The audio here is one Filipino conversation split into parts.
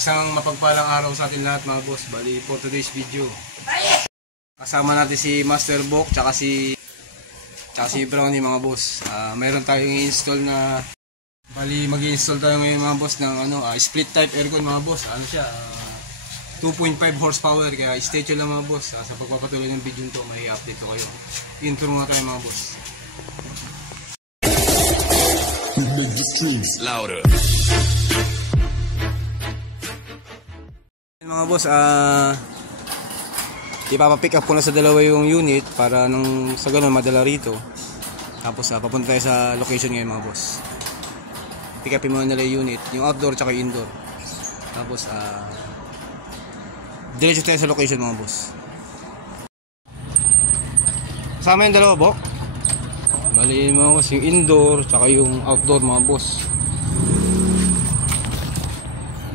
Isang mapagpalang araw sa atin lahat mga boss. Bali for today's video, kasama natin si Master Bok tsaka si Brownie mga boss. Mayroon tayong i-install na, bali mag-i-install tayo ngayon mga boss ng split type aircon mga boss. Ano siya, 2.5 horsepower, kaya stay tuned lang mga boss. Sa pagpapatuloy ng video nito may update ko kayo. Intro nga tayo mga boss. Make the streams louder. Mga boss, ipapapick up ko na sa dalawa yung unit para nang sa ganun madala rito. Tapos papunta tayo sa location ngayon mga boss. Pick upin muna nila yung unit, yung outdoor tsaka yung indoor. Tapos diretso tayo sa location mga boss. Kasama yung dalawa, Bok. Bali mga boss, yung indoor tsaka yung outdoor mga boss.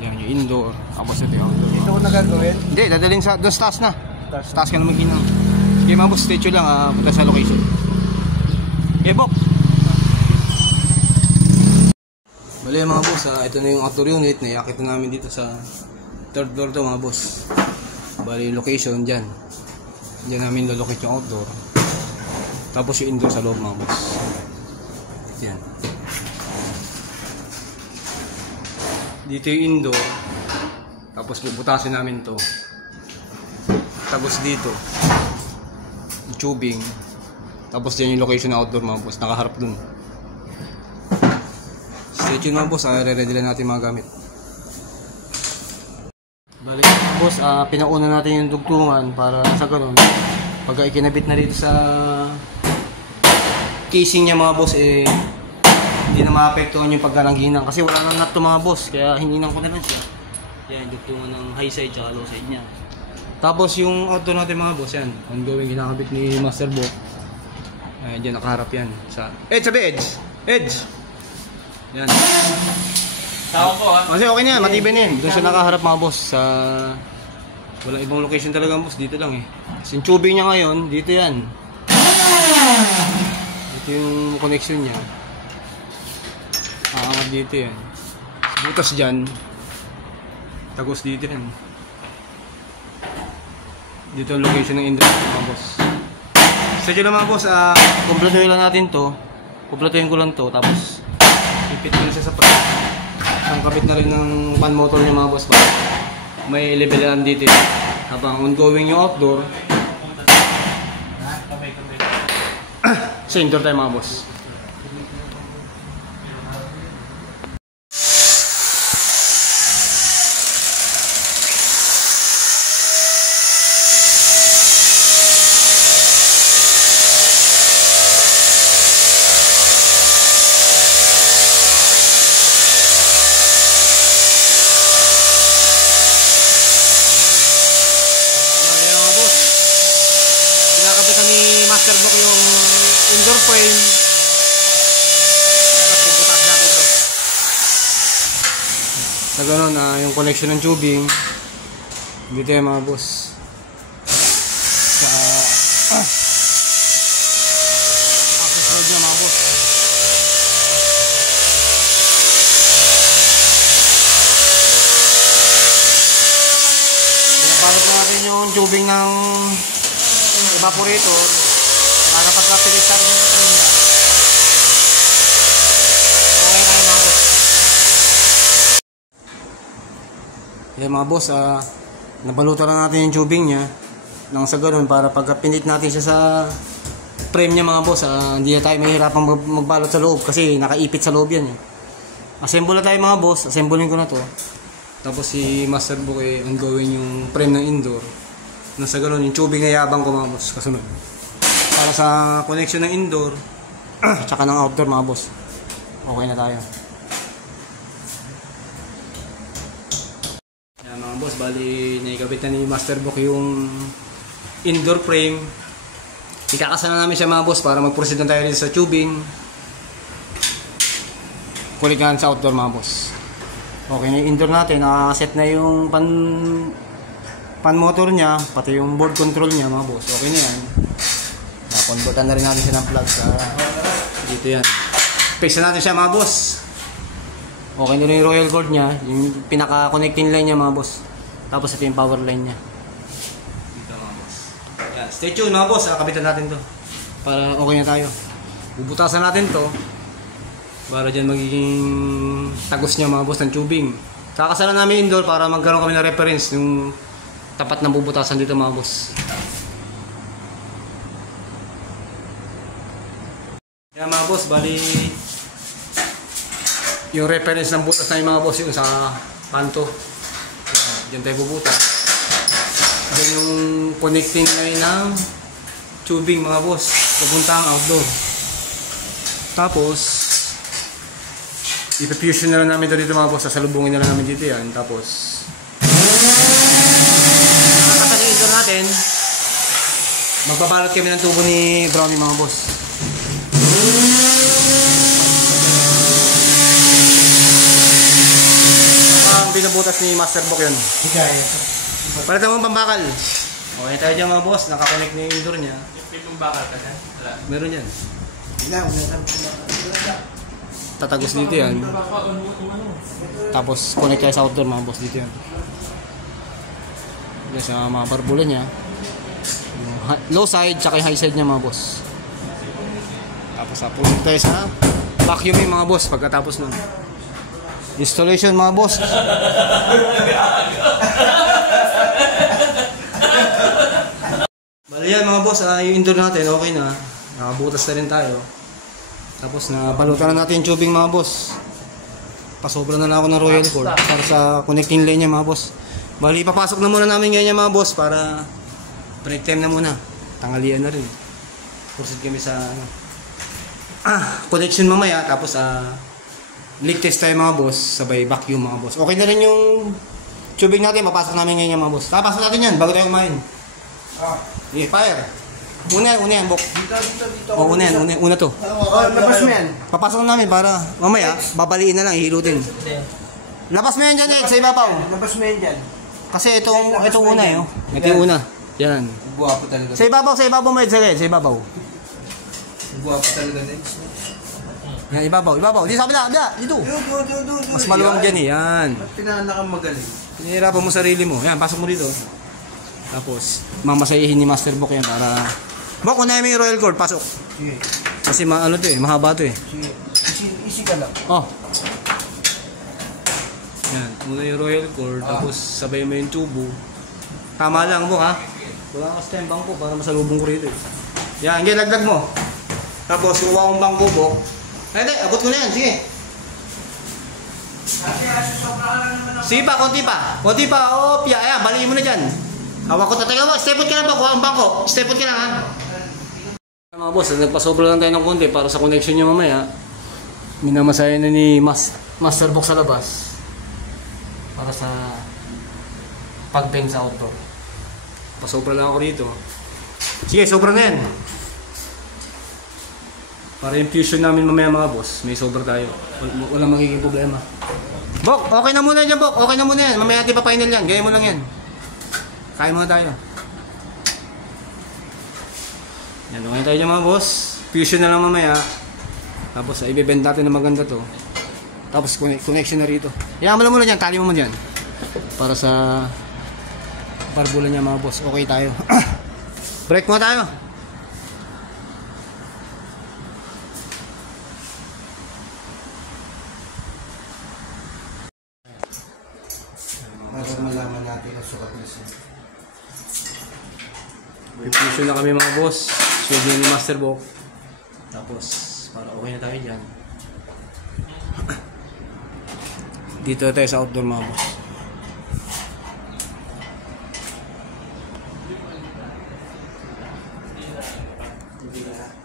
Yan yung indoor, tapos ito yung outdoor. Ito ko na gagawin? Hindi, dadaling sa doon sa taas na. Sa taas ka na maghinang. Sige mga boss, stay tuned lang, punta sa location. Okay, Bok. Bali mga boss, ito na yung outdoor unit. Naiakit na namin dito sa third floor to mga boss. Bali location dyan. Dyan namin lolocate yung outdoor. Tapos yung indoor sa loob mga boss. Yan. Dito yung indoor. Tapos bubutasin namin to. Tapos dito yung tubing. Tapos dyan yung location na outdoor mga boss. Nakaharap dun. Stay tuned mga boss. Re-ready lang natin mga gamit. Balik mga boss, pinauna natin yung dugtungan para sa ganun, pagka ikinabit na dito sa casing niya mga boss, hindi na maapektuhan yung pagkalangginan kasi wala nang nut to mga boss, kaya hininan ko na lang siya. Yan, dugtungan ng high side at low side niya. Tapos yung outdoor natin mga boss, yan, ongoing kinakabit ni Master Bok. Ayan, dyan nakaharap yan sa edge, sabi edge. Yan. Tawag ko ha. Kasi okay na yan, matibay na yan. Doon siya nakaharap mga boss sa walang ibang location talaga boss, dito lang Kasi yung tubing niya ngayon, dito yan. Dito yung connection niya. Aangat dito yan. Butas dyan. Tagos dito yan. Dito yung location ng industry mga boss. So dyan lang mga boss, kumpletuhin lang natin to. Kumpletuhin ko lang to, tapos ipit ko na siya sa front. Ang kabit na rin ng fan motor niya mga boss, may levelan dito habang ongoing yung outdoor. Sa indoor tayo mga boss. Master Bok yung indoor frame. Tapos puputas natin ito. Sa ganun, yung connection ng tubing dito yung mga boss. Access road niya mga boss. Pinapalit na natin yung tubing ng evaporator para pagka-pilisar niya sa frame niya. Okay tayo mga boss. Yan mga boss, nabalutan na natin yung tubing niya nang sa ganun para pagka-pinit natin siya sa frame niya mga boss, hindi na tayo mahirapang magbalot sa loob kasi nakaipit sa loob yan Assemble na tayo mga boss, assemblein ko na to. Tapos si Master Bok ongoing yung frame ng indoor. Nasa ganun, yung tubing na yabang ko mga boss, kasunod. Para sa connection ng indoor, tsaka ng outdoor mga boss. Okay na tayo. Yan mga boss, bali naikabit na ni Master Bok yung indoor frame. Ikakasa na namin siya mga boss para mag-proceed na tayo rin sa tubing. Kulikan sa outdoor mga boss. Okay na yung indoor natin, nakaset na yung pan motor niya, pati yung board control niya mga boss, okay na yan. Convertan na rin natin siya ng plug sa dito yan. Paste na natin siya mga boss. Okay na rin yung royal cord niya, yung pinaka-connecting line niya mga boss. Tapos ito yung power line niya. Dito mga boss. Yan, stay tuned mga boss, kapitan natin to. Para okay na tayo. Bubutasan natin to. Para dyan magiging tagos niya mga boss ng tubing. Kakasala namin indoor para magkaroon kami ng reference yung tapat ng bubutasan dito mga boss. Yan mga boss, bali yung reference ng butas na yung mga boss yung sa kanto. Diyan tayo bubutas. Diyan yung connecting line ng tubing mga boss. Papuntang outdoor. Tapos ipifusion na lang namin dito mga boss. Sasalubungin na lang namin dito yan. Tapos nakakasal yung indoor natin. Magbabalot kami ng tubo ni Brownie mga boss. Binubutas ni Master Book yun. Palitan mo pambakal. Okay tayo dyan mga boss. Nakakonect na yung indoor niya. May pambakal ka dyan? Wala. Meron yan. Tatagos dito yan. Tapos connect tayo sa outdoor mga boss dito yan. Yan sa mga barbula niya. Low side tsaka high side niya mga boss. Tapos punta tayo sa vacuuming mga boss pagkatapos nun. Installation mga boss. Bali yan mga boss, yung indoor natin okay na. Nakabutas na rin tayo. Tapos nabalutan na natin yung tubing mga boss. Pasobra na lang ako ng royal cord para sa connecting line niya mga boss. Bali ipapasok na muna namin ngayon mga boss para break time na muna. Tanghalian na rin. Proceed kami sa connection mamaya tapos leak test tayo mga boss, sabay vacuum mga boss. Okay na rin yung tubig natin, mapasok namin ngayon mga boss. Papasok natin yan bago tayo kumain. Yeah, fire. Una yan, Bok. Dito. Una yan, una to. Labas mo yan. Papasok na namin para mamaya, babaliin na lang, ihilutin. Labas mo yan dyan, Ed, sa ibabaw. Labas mo yan dyan. Kasi itong una eh. Ito yung una. Yan. Buwapo talaga. Sa ibabaw mo, Ed, sa ibabaw. Buwapo talaga na. Yan, ibabaw. Dito sa kabila, dito. Mas maluwang dyan eh, yan. Pinaanak kang magaling. Pinahirapan mo sarili mo. Yan, pasok mo dito. Tapos, mamasayihin ni Master Book yan para... Bok, unahin mo yung royal cord, pasok. Sige. Kasi ano to eh, mahaba to eh. Sige. Easy ka lang. Oh. Yan, muna yung royal cord, tapos sabay mo yung tubo. Tama lang, Bok ha. Wala ka stem bangko para masalubong ko rito eh. Yan, lagdag mo. Tapos, kuha kong bangko, Bok. Hindi, abot ko na yan, sige. Sige pa, konti pa. Oh, piya, ayan, baliin mo na dyan. Hawak ko, tatay mo, stepot ka na ba? Kuha ang bangko. Stepot ka na ha. Mga boss, nagpasobra lang tayo ng konti para sa connection nyo mamaya. Minamasaya na ni Master Book sa labas. Para sa pagbeng sa outdoor. Pasobra lang ako dito. Sige, sobra na yan. Para yung fusion namin mamaya mga boss, may sobra tayo. Walang magiging problema. Bok, okay na muna dyan, Bok. Okay na muna yan. Mamaya natin pa-final yan. Gaya mo lang yan. Kain muna tayo. Yan, okay tayo dyan mga boss. Fusion na lang mamaya. Tapos, ibibend natin na maganda to. Tapos, connection na rito. Yan mo lang muna dyan. Tali mo muna dyan. Para sa barbula niya mga boss. Okay tayo. Break muna tayo. Para malaman natin ang sukat niya. Fusion na kami mga boss. Swede ni Master Book. Tapos, para okay na tayo dyan. Dito tayo sa outdoor mga boss.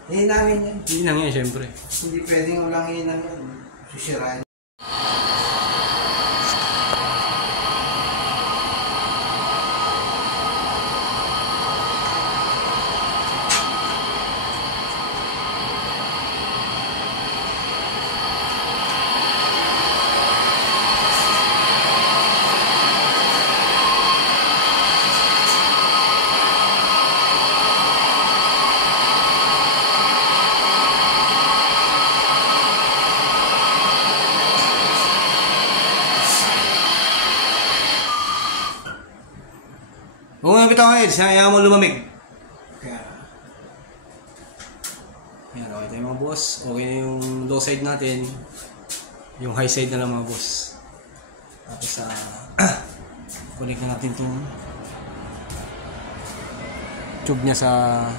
Hinangin yan. Hindi na ngayon, syempre. Hindi pwedeng ulang hinang yan. Susirain. Huwag mo na bitaw mga Eds, hayaan mo lumamig. Kaya, Yan, okay tayo mga boss. Okay na yung low side natin. Yung high side na lang mga boss. Tapos connect na natin itong tube niya sa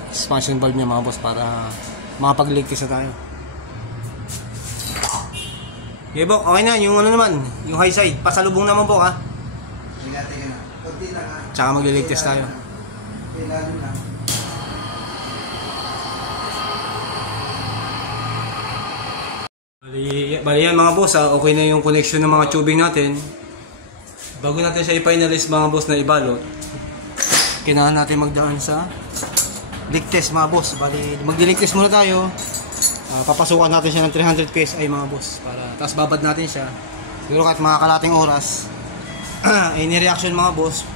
expansion valve niya mga boss para makapag-ligtas na tayo. Okay Bok, okay na. Yung ano naman, yung high side. Pasalubong naman Bok ha. tiga na. Kunti lang ha. Tsaka mag-ligtas tayo. Kailangan lang. Bali yan mga boss ha. Okay na yung connection ng mga tubing natin. Bago natin siya i-finalize mga boss na ibalot, kailangan natin magdaan sa leak test mga boss. Bali, mag-leak test muna tayo. Papasukan natin siya ng 300 PSI mga boss. Tapos babad natin siya. Siguro kahit mga kalating oras. Any reaction mga boss,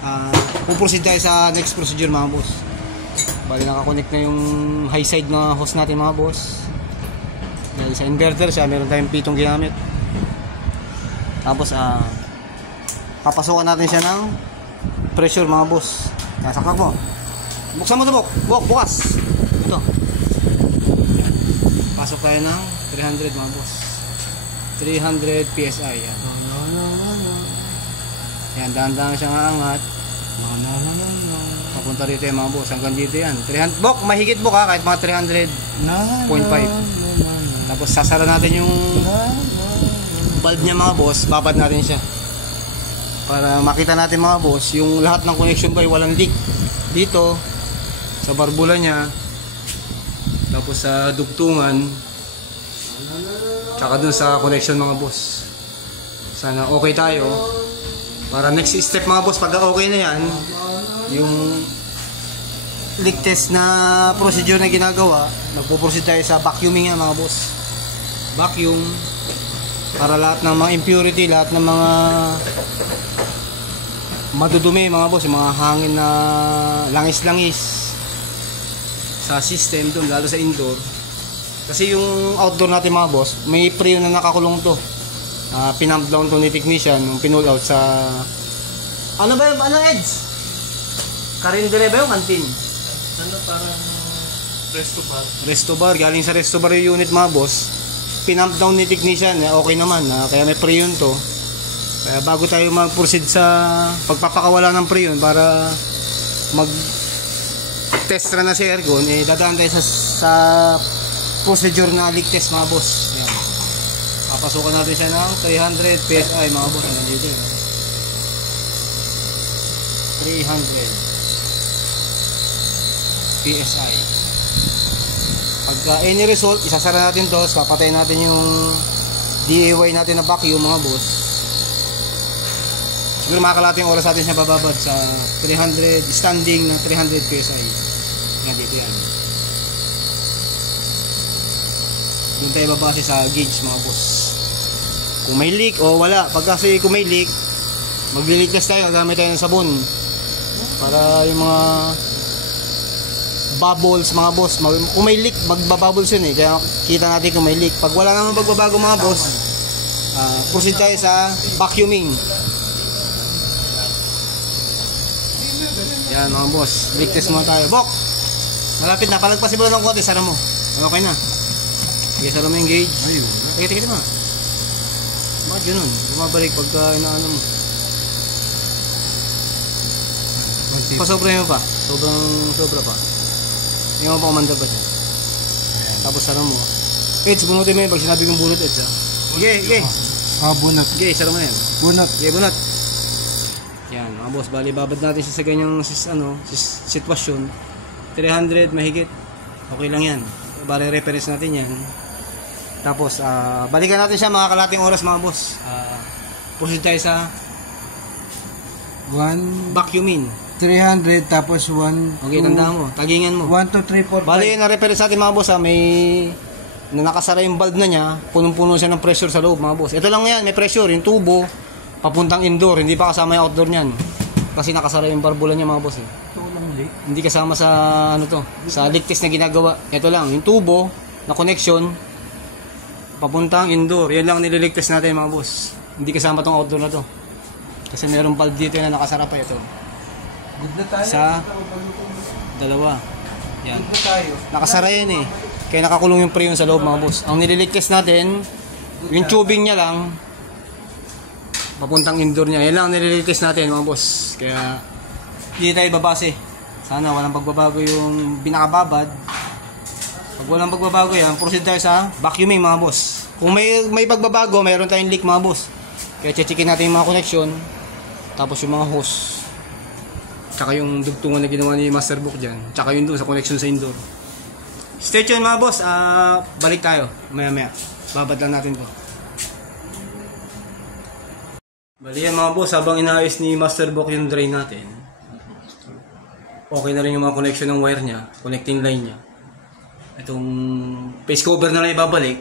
puproceed tayo sa next procedure mga boss. Bali, nakakonect na yung high side na hose natin mga boss. Dahil sa inverter siya, meron tayong pitong ginamit. Tapos, papasukan natin siya ng pressure mga boss. Saksak mo. Buksan mo ito, Bok. Bukas. Ito. Yan. Pasok tayo ng 300 mga boss. 300 PSI. Yan. Yan, dahan-dahan siyang aangat. Papunta rito yung mga boss. Hanggang dito yan. 300. Bok, mahigit Bok ha. Kahit mga 300.5. Tapos sasara natin yung valve niya mga boss. Babad natin siya. Para makita natin mga boss, yung lahat ng connection ba ay walang leak dito sa barbula niya, tapos sa dugtungan, tsaka dun sa connection mga boss. Sana okay tayo para next step mga boss. Pagka okay na yan, yung leak test na procedure na ginagawa, magpo-proceed tayo sa vacuuming yan mga boss. Vacuum para lahat ng mga impurity, lahat ng mga madudumi mga boss, yung mga hangin na langis-langis sa system doon, lalo sa indoor. Kasi yung outdoor natin mga boss, may pre na nakakulong to. Pinump down to ni technician nung pinull out sa ano ba yung ano Eds? Karindere ba yung kantin? Ano parang resto bar? Resto bar, galing sa resto bar yung unit mga boss. Pinump down ni technician, okay naman, kaya may pre yun to. Kaya bago tayo mag-proceed sa pagpapakawala ng pre yun para mag-test na si aircon, dadaan tayo sa procedure na leak test mga boss. Ayan. Papasukan natin siya ng 300 PSI mga boss. Ayan dito. 300 PSI. Pagka any result, isasara natin to, papatayin natin yung DIY natin na vacuum mga boss. Siguro makakalating oras natin siya bababad sa 300, standing na 300 PSI. Yan, dito yan. Doon tayo babase sa gauge mga boss. Kung may leak o wala. Pag kasi kung may leak, magli-leak test tayo, gamit tayo ng sabon. Para yung mga bubbles mga boss, kung may leak, magbabubbles yun Kaya kita natin kung may leak. Pag wala naman magbabago mga boss, proceed tayo sa vacuuming. Yan mga boss, leak test muna tayo. Bok! Malapit na, palagpasin mo ng konti, sara mo. Okay na. Sige, sara mo yung gauge. Ayun. Tigit mo. Bakit ganun? Bumabalik pagka inaano mo. Pasobra mo pa. Sobra pa. Hindi mo pa kumanda ba siya. Tapos sara mo. Eds, bunutin mo yun pag sinabi kong bunot, Eds ha. Okay. Bunot. Okay, sara mo na yan. Bunot. Okay, bunot. Yan, mga boss, bali babad natin siya sa ganyang sitwasyon. 300 mahigit. Okay lang yan. Bali reference natin yan. Tapos, balikan natin siya mga kalating oras mga boss. Proceed tayo sa vacuuming. 300 tapos 1. Okay, tandaan mo. Tagingan mo. 1, 2, 3, 4, 5. Bali, na-reference natin mga boss may na nakasara yung valve na niya. Punong-puno siya ng pressure sa loob mga boss. Ito lang yan, may pressure. Yung tubo, papuntang indoor. Hindi pa kasama yung outdoor niyan. Kasi nakasara yung barbula niya mga boss Hindi kasama sa sa leak test na ginagawa. Ito lang, yung tubo na connection papuntang indoor. Yan lang nilileak test natin mga boss. Hindi kasama tong outdoor na to. Kasi mayroong valve dito na nakasara pa ito. Good na tayo. Sa dalawa. Yan. Good na tayo. Nakasara yan eh. Kaya nakakulong yung preyon sa loob mga boss. Ang nililigtas natin, yung tubing niya lang, papuntang indoor niya. Yan lang ang nililigtas natin mga boss. Kaya hindi tayo babase. Sana walang pagbabago yung binakababad. Pag walang pagbabago yan, proceed tayo sa vacuuming mga boss. Kung may pagbabago, mayroon tayong leak mga boss. Kaya checkin natin yung mga connection. Tapos yung mga hose. Tsaka yung dugtungan na ginawa ni Master Book dyan. Tsaka yun doon sa connection sa indoor. Stay tuned mga boss. Balik tayo. Maya maya. Babad lang natin to. Bali yan mga boss. Habang inaayos ni Master Book yung drain natin. Okay na rin yung mga connection ng wire niya. Connecting line niya. Itong face cover na lang ibabalik.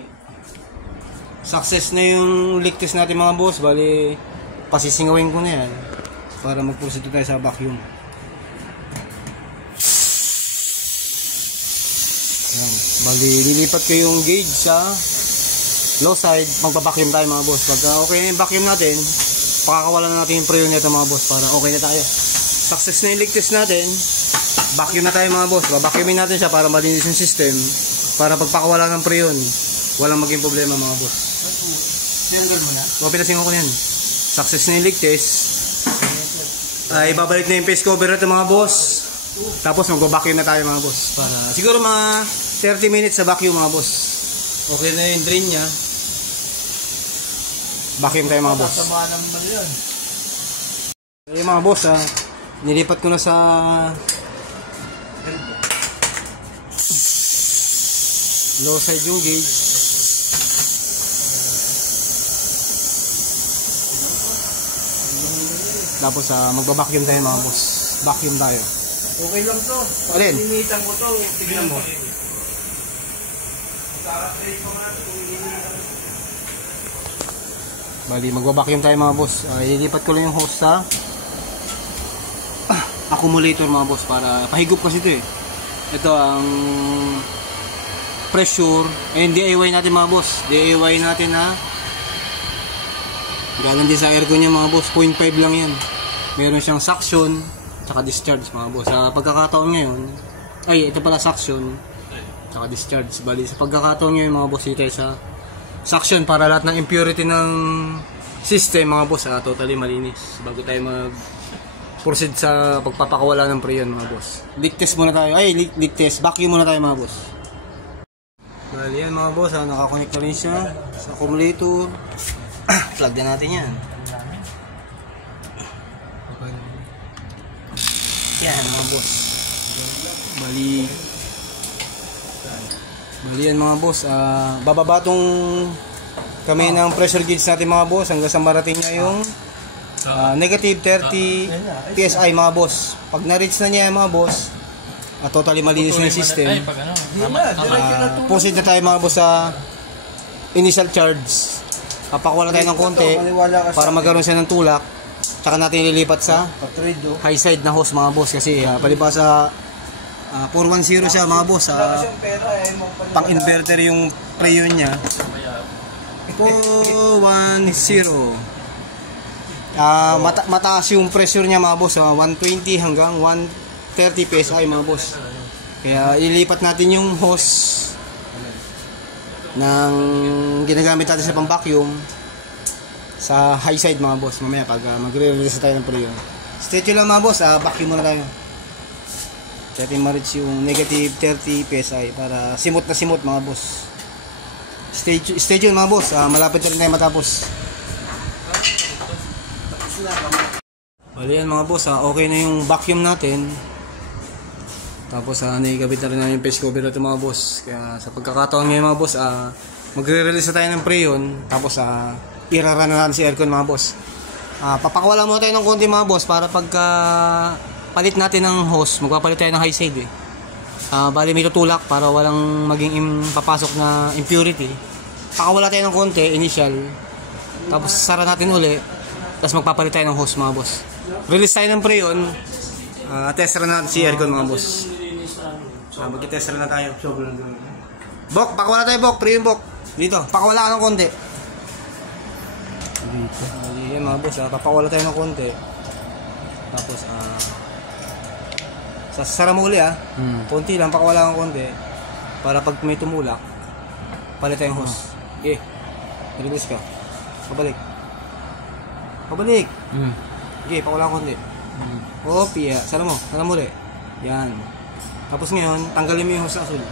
Success na yung leak test natin mga boss. Bali pasisingawin ko na yan. Para mag-proceed tayo sa vacuum. Ayan. Bali, lilipat ko yung gauge sa low side, magpa-vacuum tayo mga boss. Pagka okay na yung vacuum natin, pakakawalan na natin yung preyon nito mga boss para okay na tayo. Success na yung leak test natin, vacuum na tayo mga boss. Vacuumin natin siya para malinis yung system, para pagpakawala ng preyon, walang maging problema mga boss. Tanggal mo na? Pinasingo ko yan. Success na yung leak test. Ay, babalik na yung face cover natin mga boss. Tapos mag-vacuum na tayo mga boss. Para siguro mga 30 minutes sa vacuum mga boss. Okay na yung drain niya. Vacuum tayo mga boss. Sasamahan naman yun. Yung mga boss nilipat ko na sa low side yung gauge. Tapos magba-vacuum tayo mga boss. Vacuum tayo. Okay lang to. Alin? Linitan ko to. Tignan mo. Bali, magba-vacuum tayo mga boss. Ililipat ko lang yung hose sa accumulator mga boss para pahigop kasi ito eh. Ito ang pressure. DIY natin mga boss. DIY natin na galing din sa aircon niya mga boss. 0.5 lang yan. Meron siyang suction tsaka discharge mga boss. Sa pagkakataon ngayon, ito pala suction tsaka discharge. Bali, sa pagkakataon ngayon mga boss, ito sa suction para lahat ng impurity ng system mga boss totally malinis bago tayo mag-proceed sa pagpapakawala ng preyon mga boss. Leak test muna tayo. Leak test. Vacuum muna tayo mga boss. Bali yan mga boss, nakakonect na rin siya sa accumulator. Plug na natin yan. Yan mga boss. Bali yan mga boss. Bababa tong kami ng pressure gauge natin mga boss hanggang sa marating niya yung negative 30 PSI mga boss. Pag na-reach na niya mga boss, totally malinis na yung system. Proceed na tayo mga boss sa initial charge. Papakawala tayo ng konti para magkaroon siya ng tulak. Tsaka natin ililipat sa high side na hose mga boss kasi palibasa 410 siya mga boss. Pang inverter yung preyon niya. 410. Mataas yung pressure niya mga boss. 120 hanggang 130 PSI mga boss. Kaya ililipat natin yung hose ng ginagamit natin sa pang vacuum sa high side mga boss. Mamaya pag magre-release tayo ng preyon. Stay tuned lang mga boss. Vacuum muna tayo. Natin ma-reach yung negative 30 PSI para simot na simot mga boss. Stay tuned mga boss. Malapit na rin tayo matapos. Bali yan mga boss. Okay na yung vacuum natin. Tapos naikabit na rin na yung face cover natin mga boss. Kaya sa pagkakataon ngayon mga boss, magre-release na tayo ng preyon. Tapos irara na natin si aircon mga boss. Papakawala muna tayo ng konti mga boss para pagka palit natin ng hose, magpapalit tayo ng high side eh. Bali may tutulak para walang maging papasok na impurity. Pakawala tayo ng konti initial. Tapos sara natin uli. Tapos magpapalit tayo ng hose mga boss. Release tayo ng preyon. Tester na natin si aircon mga boss. Magki-tester na tayo. Bok, pakawala tayo bok, preyon bok. Dito, pakawala ka ng konti. Dito. Yan mga boss, papakawala tayo ng konti. Tapos Sasara mo uli Hmm. Konti lang, pakawala kang konti. Para pag may tumulak, palit tayong hose. Okay. Release ka. Pabalik. Pabalik. Okay, pakawala kang konti. Piya. Sara mo uli. Yan. Tapos ngayon, tanggalin mo yung hose na asul.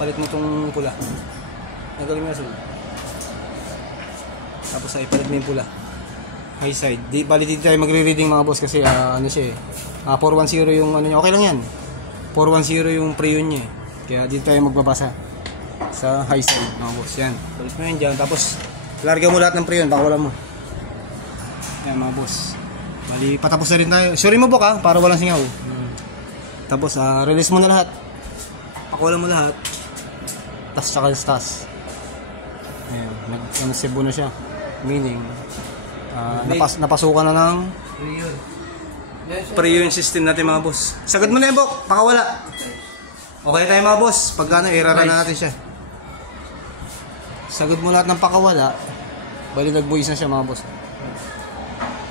Palit mo tong pula. Tanggalin mo yung asul. Tapos ay palit mo yung pula. High side. Bali dito tayo magre-reading mga boss kasi ano siya 410 yung ano niya. Okay lang yan. 410 yung preyon niya. Kaya dito tayo magbabasa sa high side mga boss. Yan. Palit mo yan dyan. Tapos larga mo lahat ng preyon. Baka wala mo. Yan mga boss. Bali patapos na rin tayo. Sorry mo bok para walang singaw. Tapos release mo na lahat. Pakulan mo lahat. Tas tsaka tas. Ayan. Nag-sebo na siya. Meaning napasukan na ng preyon system natin mga boss. Sagad mo na yung bok, pakawala. Okay tayo mga boss, pag ano, irara na natin siya. Sagad mo lahat ng pakawala. Bali nag-voice na siya mga boss.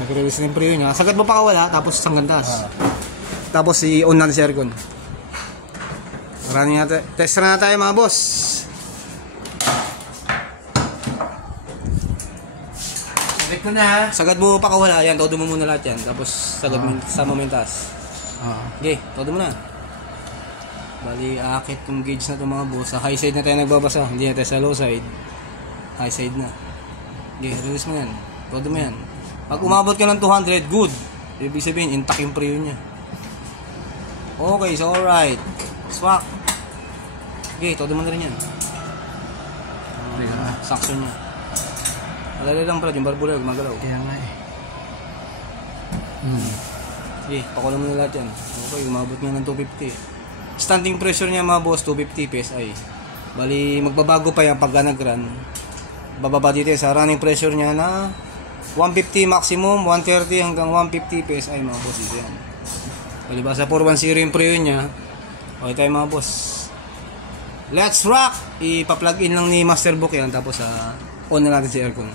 Nag-release na yung preyon niya. Sagad mo pakawala, tapos hanggang taas. Tapos i-on natin si aircon. Running natin. Test na tayo mga boss. Ito na. Sagad mo pakawala, yan, todo mo muna lahat yan. Tapos sagad mo, sama mo yung taas. Okay, todo mo na. Bali, aakit yung gauge na ito mga boss. Sa high side na tayo nagbabasa. Hindi na tayo sa low side. High side na. Okay, release mo yan. Todo mo yan. Pag umabot ka ng 200, good. Ibig sabihin, intact yung preyon niya. Okay, so alright. Swak. Okay, todo mo na rin yan. Suction niya. Alala lang brad, yung barbula, gumagalaw. Kaya nga Okay, pakulan mo na lahat yan. Okay, umabot nga ng 250. Standing pressure niya mga boss, 250 PSI. Bali, magbabago pa yan pag nag-run. Bababa dito sa running pressure niya na 150 maximum, 130 hanggang 150 PSI mga boss dito yan. Bali ba sa 410 yung preyon niya. Okay tayo mga boss. Let's rock! Ipa-plug in lang ni Master Book yan, tapos on na natin si aircon.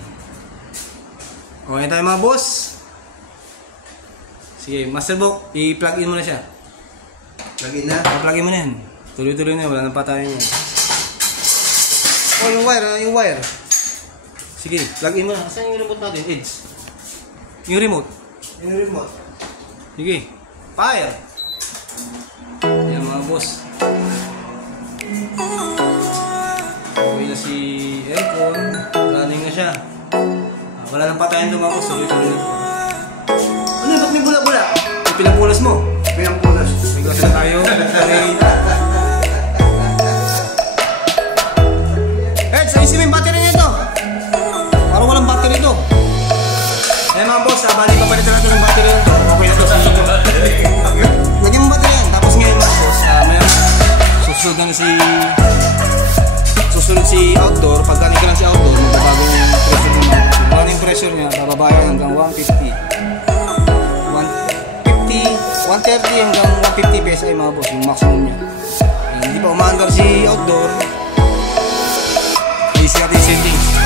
Okay tayo mga boss. Sige, Master Book, i-plug in mo na siya. Plug in na. Plug in mo na yan. Tuloy-tuloy na yan, wala nang patayan yan. Yung wire. Sige, plug in mo na. Saan yung remote natin? Edge. Yung remote. Sige, fire. Yan mga boss. Okay na si aircon. Running na siya. Wala nang patayan doon mga boss. Tuloy-tuloy na. Ano, ba't may bula-bula? May pinampulas mo. Pinampulas. May kasi na tayo. Edge, ayusin mo yung battery nito. Parang walang battery ito. Eh mga boss, bali papalitan natin yung battery nito. Okay na ito sa ito. Lagyan mo battery yan. Tapos ngayon mga boss, susunod si outdoor. Pag galing ka lang si outdoor, magbabago niya yung pressure niya. Yung pressure niya, bababa yan hanggang 130 hanggang 150 PSI mga boss, yung maximum niya. Hindi pa umaandar si outdoor. Easy natin yung settings.